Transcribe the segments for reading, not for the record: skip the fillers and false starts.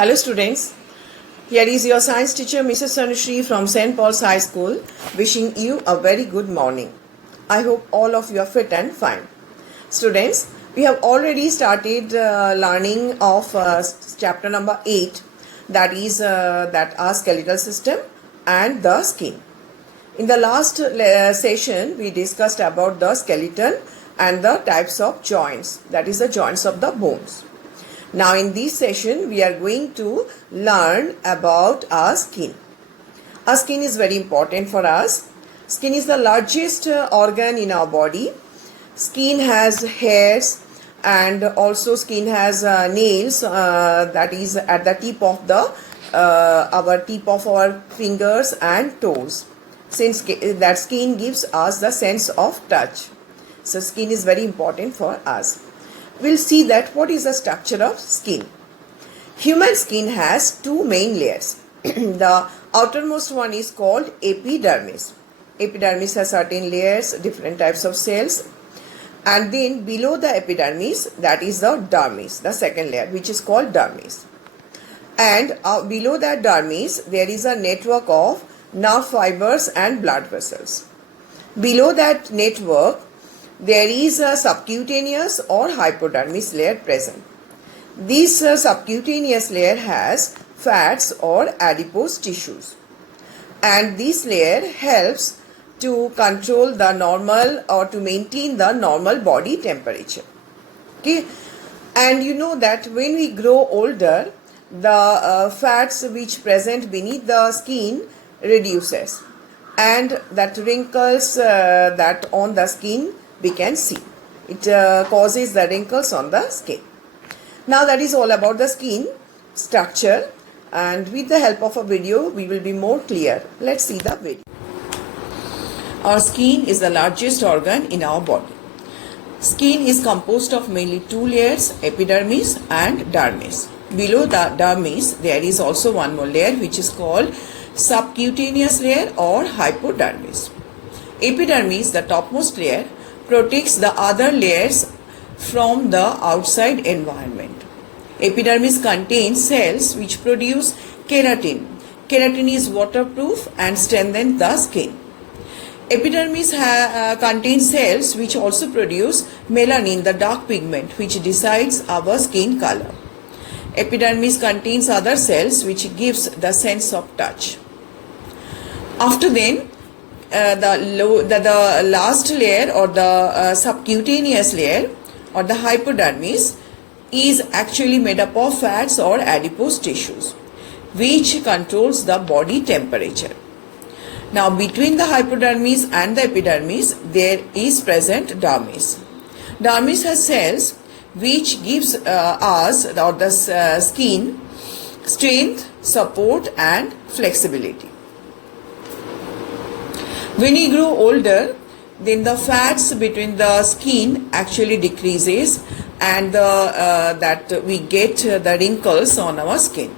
Hello students, here is your science teacher Mrs. Sanushri from St. Paul's High School wishing you a very good morning. I hope all of you are fit and fine. Students, we have already started learning of chapter number 8, that is that our skeletal system and the skin. In the last session we discussed about the skeleton and the types of joints, that is the joints of the bones. Now in this session we are going to learn about our skin. Our skin is very important for us. Skin is the largest organ in our body. Skin has hairs and also skin has nails, that is at the tip of the our fingers and toes. Since that skin gives us the sense of touch. So skin is very important for us. We'll see that what is the structure of skin. Human skin has two main layers. The outermost one is called epidermis. Epidermis has certain layers, different types of cells. And then below the epidermis, that is the dermis, the second layer, which is called dermis. And below that dermis, there is a network of nerve fibers and blood vessels. Below that network, there is a subcutaneous or hypodermis layer present. This subcutaneous layer has fats or adipose tissues, and this layer helps to control the normal or to maintain the normal body temperature. Okay, and you know that when we grow older, the fats which present beneath the skin reduces, and that wrinkles that on the skin we can see. It causes the wrinkles on the skin. Now that is all about the skin structure, and with the help of a video we will be more clear. Let's see the video. Our skin is the largest organ in our body. Skin is composed of mainly two layers, epidermis and dermis. Below the dermis there is also one more layer which is called subcutaneous layer or hypodermis. Epidermis, the topmost layer, protects the other layers from the outside environment. Epidermis contains cells which produce keratin. Keratin is waterproof and strengthens the skin. Epidermis contains cells which also produce melanin, the dark pigment which decides our skin color. Epidermis contains other cells which gives the sense of touch. After then, the last layer or the subcutaneous layer or the hypodermis is actually made up of fats or adipose tissues which controls the body temperature. Now between the hypodermis and the epidermis there is present dermis. Dermis has cells which gives us or the skin strength, support and flexibility. When we grow older, then the fats between the skin actually decreases, and that we get the wrinkles on our skin.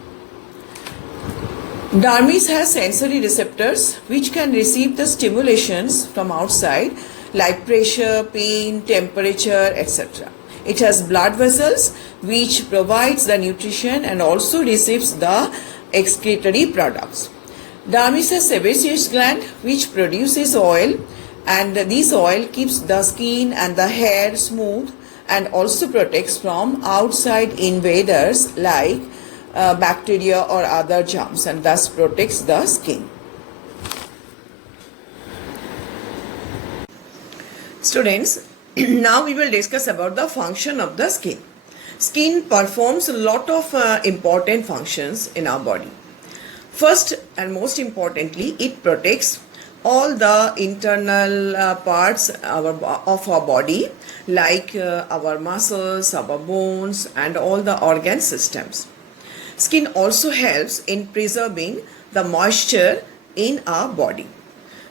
Dermis has sensory receptors which can receive the stimulations from outside like pressure, pain, temperature, etc. It has blood vessels which provides the nutrition and also receives the excretory products. Dermis has sebaceous gland which produces oil, and this oil keeps the skin and the hair smooth and also protects from outside invaders like bacteria or other germs, and thus protects the skin. Students, now we will discuss about the function of the skin. Skin performs a lot of important functions in our body. First and most importantly, it protects all the internal parts of our body like our muscles, our bones and all the organ systems. Skin also helps in preserving the moisture in our body.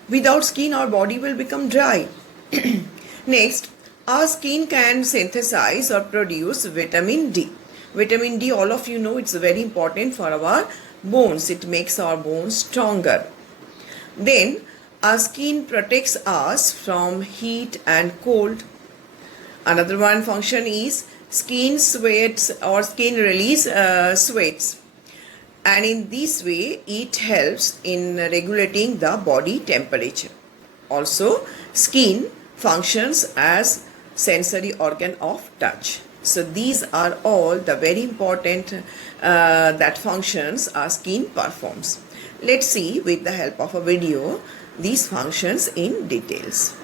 Without skin, our body will become dry. Next, our skin can synthesize or produce vitamin D. Vitamin D, all of you know, it's very important for our bones. It makes our bones stronger. Then our skin protects us from heat and cold. Another one function is skin sweats or skin release sweats. and in this way it helps in regulating the body temperature. Also, skin functions as sensory organ of touch. So these are all the very important that functions our skin performs. Let's see with the help of a video these functions in details.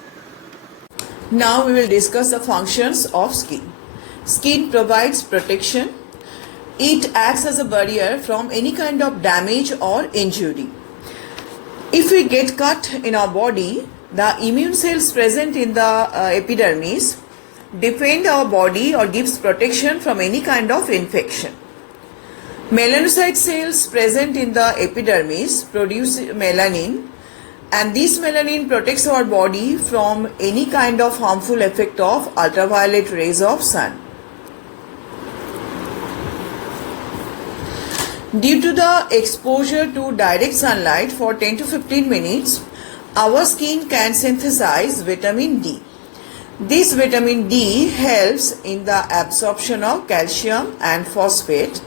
Now we will discuss the functions of skin. Skin provides protection. It acts as a barrier from any kind of damage or injury. If we get cut in our body, the immune cells present in the epidermis defend our body or gives protection from any kind of infection. Melanocyte cells present in the epidermis produce melanin, and this melanin protects our body from any kind of harmful effect of ultraviolet rays of sun. Due to the exposure to direct sunlight for 10 to 15 minutes, our skin can synthesize vitamin D. This vitamin D helps in the absorption of calcium and phosphate.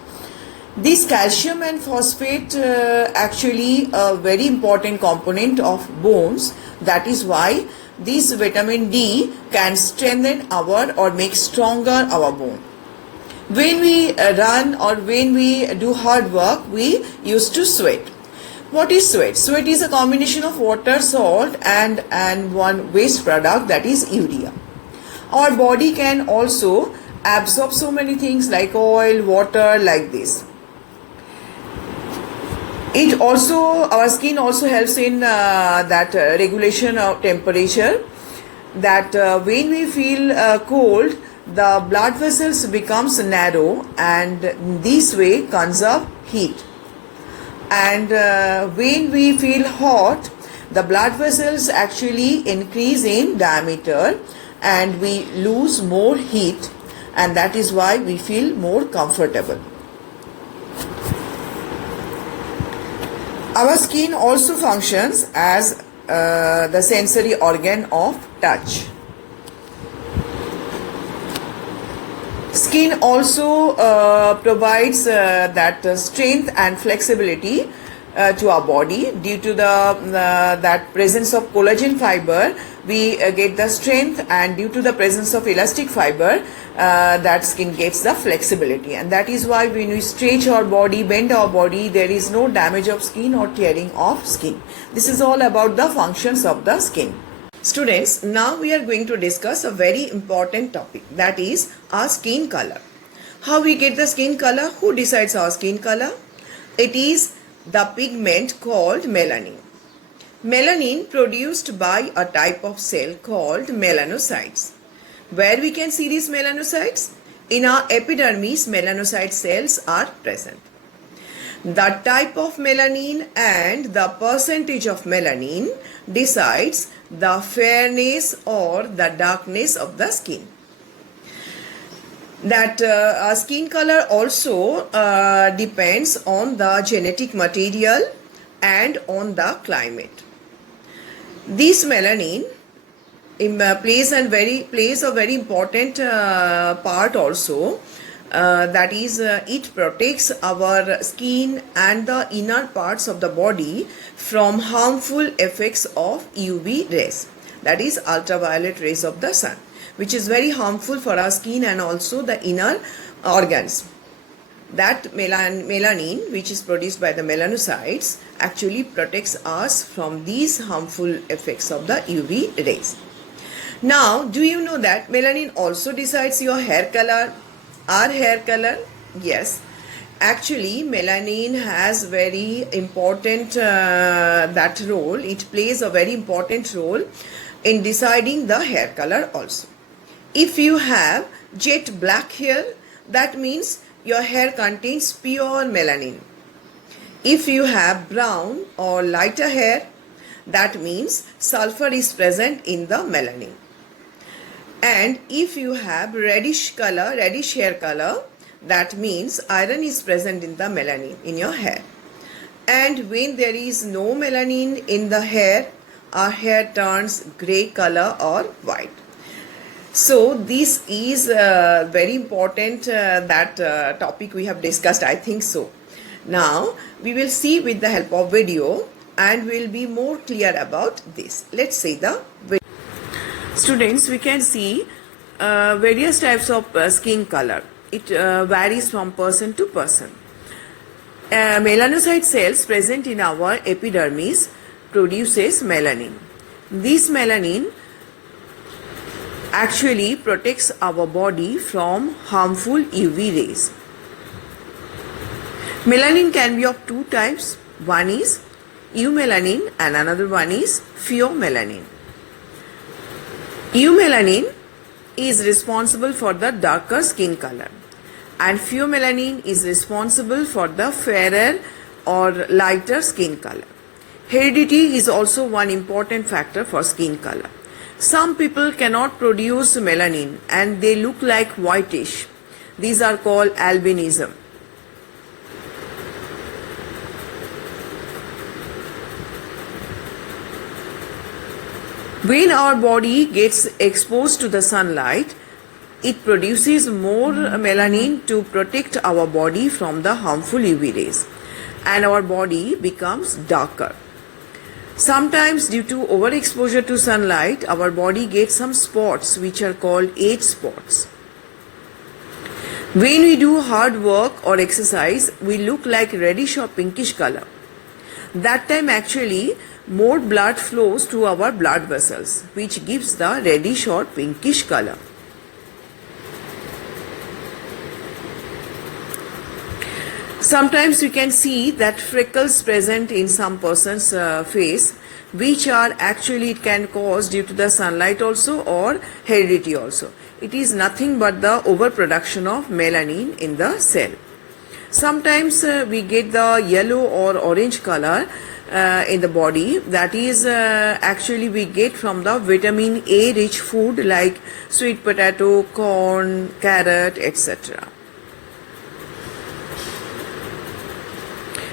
This calcium and phosphate actually a very important component of bones. That is why this vitamin D can strengthen our or make stronger our bone. When we run or when we do hard work, we used to sweat. What is sweat? Sweat is a combination of water, salt and one waste product, that is urea. Our body can also absorb so many things like oil, water, like this. It also, our skin also helps in that regulation of temperature, that when we feel cold, the blood vessels becomes narrow and this way conserve heat. And when we feel hot, the blood vessels actually increase in diameter and we lose more heat, and that is why we feel more comfortable. Our skin also functions as the sensory organ of touch. Skin also provides that strength and flexibility to our body. Due to that presence of collagen fiber, we get the strength, and due to the presence of elastic fiber, that skin gets the flexibility, and that is why when we stretch our body, bend our body, there is no damage of skin or tearing of skin. This is all about the functions of the skin. Students, now we are going to discuss a very important topic, that is our skin color. How we get the skin color? Who decides our skin color? It is the pigment called melanin. Melanin produced by a type of cell called melanocytes. Where we can see these melanocytes? In our epidermis, melanocyte cells are present. The type of melanin and the percentage of melanin decides the fairness or the darkness of the skin. That skin color also depends on the genetic material and on the climate. This melanin plays a very important part also. That is, it protects our skin and the inner parts of the body from harmful effects of UV rays, that is ultraviolet rays of the sun, which is very harmful for our skin and also the inner organs. That melanin, which is produced by the melanocytes, actually protects us from these harmful effects of the UV rays. Now, do you know that melanin also decides your hair color? Our hair color? Yes. Actually, melanin has very important that role. It plays a very important role in deciding the hair color also. If you have jet black hair, that means your hair contains pure melanin. If you have brown or lighter hair, that means sulfur is present in the melanin. And if you have reddish hair color, that means iron is present in the melanin in your hair. And when there is no melanin in the hair, our hair turns grey color or white. So this is very important that topic we have discussed, I think so. Now we will see with the help of video and we will be more clear about this. Let's see the video. Students, we can see various types of skin color. It varies from person to person. Melanocyte cells present in our epidermis produces melanin. This melanin actually protects our body from harmful UV rays. Melanin can be of two types. One is eumelanin and another one is pheomelanin. Eumelanin is responsible for the darker skin color and pheomelanin is responsible for the fairer or lighter skin color. Heredity is also one important factor for skin color. Some people cannot produce melanin and they look like whitish. These are called albinism. When our body gets exposed to the sunlight, it produces more melanin to protect our body from the harmful UV rays and our body becomes darker. Sometimes due to overexposure to sunlight, our body gets some spots which are called age spots. When we do hard work or exercise, we look like reddish or pinkish color. That time actually more blood flows to our blood vessels, which gives the reddish or pinkish color. Sometimes we can see that freckles present in some person's face, which are actually it can cause due to the sunlight also or heredity also. It is nothing but the overproduction of melanin in the cell. Sometimes we get the yellow or orange color in the body. That is actually we get from the vitamin A rich food like sweet potato, corn, carrot, etc.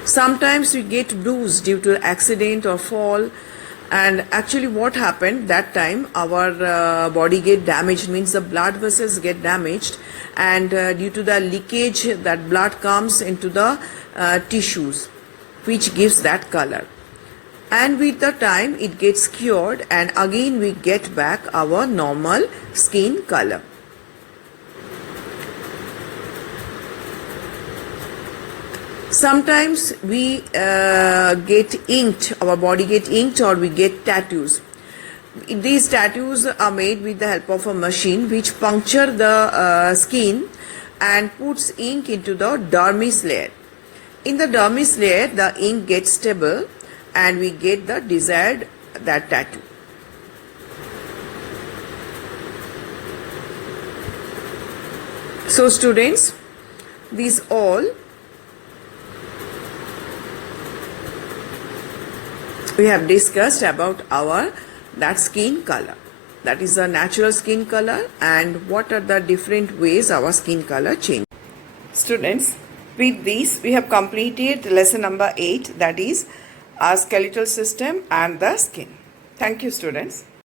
Sometimes we get bruised due to accident or fall, and actually what happened that time our body get damaged, means the blood vessels get damaged, and due to the leakage that blood comes into the tissues, which gives that color, and with the time it gets cured and again we get back our normal skin color. Sometimes we get inked, our body get inked, or we get tattoos. These tattoos are made with the help of a machine which puncture the skin and puts ink into the dermis layer. In the dermis layer, the ink gets stable and we get the desired that tattoo. So students, these all we have discussed about our that skin color. That is the natural skin color and what are the different ways our skin color changes. Students, with this we have completed lesson number 8, that is our skeletal system and the skin. Thank you students.